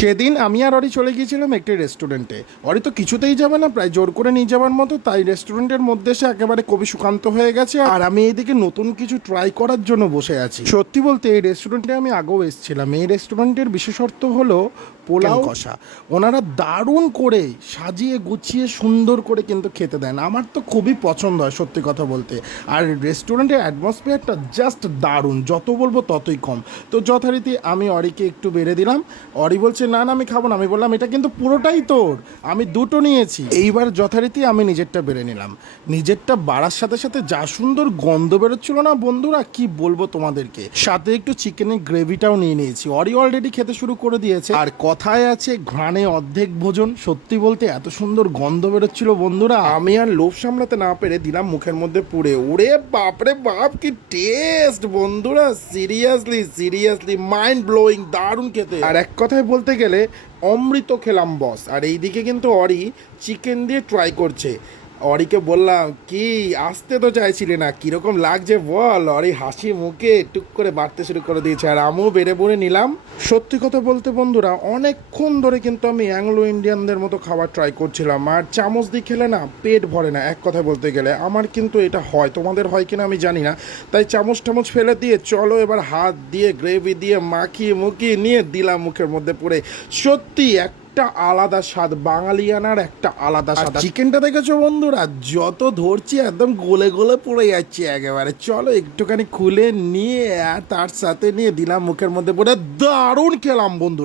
সেদিন আমি আর অরি চলে গিয়েছিলাম একটি রেস্টুরেন্টে। অরি তো কিছুতেই যাবে না, প্রায় জোর করে নিয়ে যাওয়ার মতো, তাই রেস্টুরেন্টের মধ্যে সে একেবারে কবি সুকান্ত হয়ে গেছে। আর আমি এইদিকে নতুন কিছু ট্রাই করার জন্য বসে আছি। সত্যি বলতে এই রেস্টুরেন্টে আমি আগেও এসেছিলাম। এই রেস্টুরেন্টের বিশেষত্ব হলো পোলাও কষা। ওনারা দারুণ করে সাজিয়ে গুছিয়ে সুন্দর করে কিন্তু খেতে দেন। আমার তো খুবই পছন্দ হয় সত্যি কথা বলতে। আর রেস্টুরেন্টের অ্যাটমসফিয়ারটা জাস্ট দারুণ, যত বলবো ততই কম। তো যথারীতি আমি অরিকে একটু বেড়ে দিলাম। অরি বলছে না না আমি খাবো না। আমি বললাম এটা কিন্তু পুরোটাই তোর, আমি দুটো নিয়েছি। এইবার যথারীতি আমি নিজেরটা বেড়ে নিলাম। নিজেরটা বাড়ার সাথে সাথে যা সুন্দর গন্ধ বেরোচ্ছিল না বন্ধুরা, কি বলবো তোমাদেরকে। সাথে একটু চিকেনের গ্রেভিটাও নিয়ে নিয়েছি। অরি অলরেডি খেতে শুরু করে দিয়েছে। আর কথায় আছে ঘ্রাণে অর্ধেক ভোজন। সত্যি বলতে এত সুন্দর গন্ধ বেরোচ্ছিল বন্ধুরা, আমি আর লোভ সামলাতে না পেরে দিলাম মুখের মধ্যে পুরে। ওরে বাপরে বাপ, কি টেস্ট বন্ধুরা, সিরিয়াসলি সিরিয়াসলি মাইন্ড ব্লোয়িং, দারুণ খেতে। আর এক কথায় বলতে গেলে অমৃত খেলাম বস। আর এইদিকে কিন্তু অরি চিকেন দিয়ে ট্রাই করছে। অরিকে বললাম কি আসতে তো চাইছিলে না, কীরকম লাগছে বল। অরি হাসি মুখে টুক করে বাড়তে শুরু করে দিয়েছে, আর আমিও বেড়ে বেড়ে নিলাম। সত্যি কথা বলতে বন্ধুরা, অনেকক্ষণ ধরে কিন্তু আমি অ্যাংলো ইন্ডিয়ানদের মতো খাবার ট্রাই করছিলাম। আর চামচ দিয়ে খেলে না পেট ভরে না, এক কথায় বলতে গেলে। আমার কিন্তু এটা হয়, তোমাদের হয় কিনা আমি জানি না। তাই চামচ টামচ ফেলে দিয়ে চলো এবার হাত দিয়ে গ্রেভি দিয়ে মাখিয়ে মুখিয়ে নিয়ে দিলাম মুখের মধ্যে পড়ে। সত্যি একটা আলাদা স্বাদ, বাঙালিয়ানার একটা আলাদা স্বাদ। চিকেনটা দেখেছো বন্ধুরা, যত ধরছি একদম গলে গলে পড়ে যাচ্ছে একেবারে। চলো একটুখানি খুলে নিয়ে আর তার সাথে নিয়ে দিলাম মুখের মধ্যে পড়ে। দারুণ খেলাম বন্ধু।